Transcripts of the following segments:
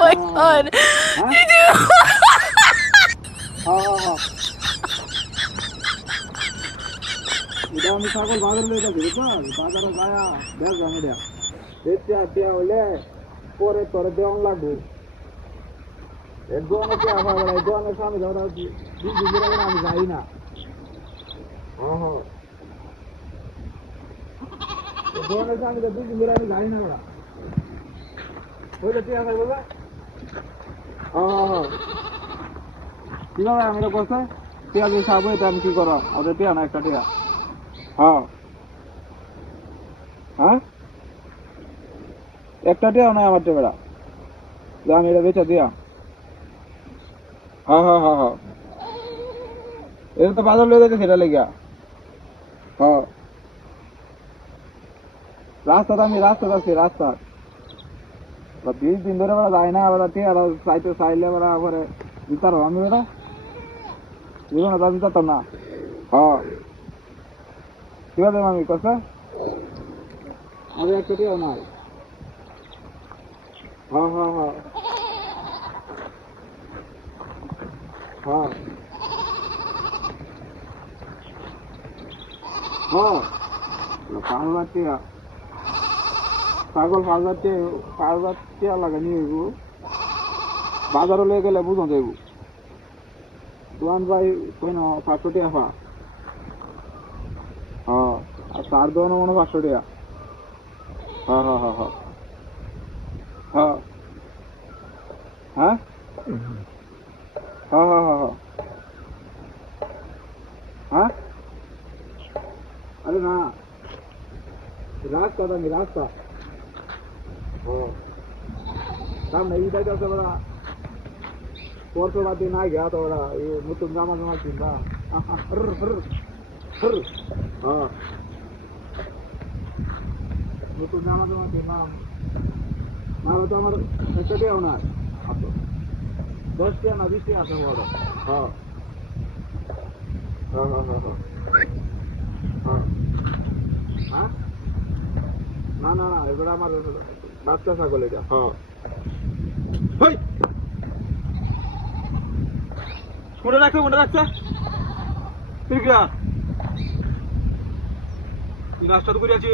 my god. এটা আমি ছাগল বাজারে লয়ে যাচ্ছি বুঝছো বাজারে যায়া দেখ আমি দেখ দেখতে আটিয়া হইলে পরে তোরে দেওয়ান লাগবে এক দোকানে কে আবার এই দোকানের সামনে যাওয়া দিন দিন ধরে আমি যাই না এই দোকানের সামনে দিন দিন ধরে আমি যাই না ওরা ওই যে আসাই বলবা ঠিক আছে আমি তো বলছি টিয়া যে সাবো এটা আমি কি করো ওদের টিয়া না একটা টিয়া হ্যাঁ একটা টিয়া না আমার টেবেড়া আমি এটা বেচা দিয়া হ্যাঁ এটা তো বাজার লয়ে যাচ্ছে সেটা লেগিয়া রাস্তা আমি রাস্তা যাচ্ছি রাস্তা 20 দিন ধরে বেড়া যায় না বেড়া টিয়া চাইতে চাইলে বেড়া পরে দিতার আমি বেড়া বুঝো না তা দিতাম না ঠিক আছে আমি কথা আমি একটা টিয়া নাই পাগল 5,000 টিয়া লাগে নিয়ে বাজারে লয়ে গেলে বুঝন যাইব দোকান ভাই কই না 500 টিয়া পা আর তার দোকানে মনে 500 টিয়া হ্যাঁ अरे ना रास्ता था रास्ता नहीं था जैसे बड़ा परसों बाद दिन आ गया तो बड़ा ये नतून जामा जामा किनबा नतून जामा जामा किनबा मारो तो আমার একটা দেও না 10 টিয়া না 20 টিয়া আছে বড় না না এগুলো আমার বাচ্চা ছাগল এটা মনে রাখছে নাস্তা তো করে আছি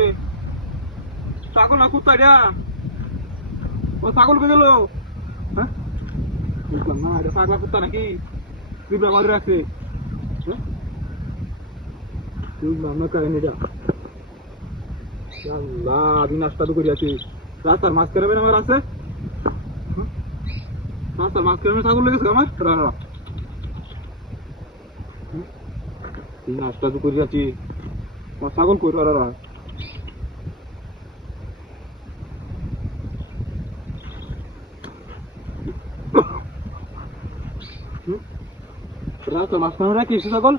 ছাগল না কুত্তা এটা ও ছাগল কে গেল হ্যাঁ বুঝলাম না এটা ছাগলা কুত্তা নাকি বিবলা মারি রাখছে বুঝলাম না কাহিনীটা আল্লাহ আমি নাস্তা তো করে আছি রাস্তার মাছ কেরাবে আমার আছে রাস্তার মাছ কেরাবে ছাগল লেগেছে আমার নাস্তা তো করে আছি আমার ছাগল কই রা রাস্তার মাছ কেরাবে রাখি ছাগল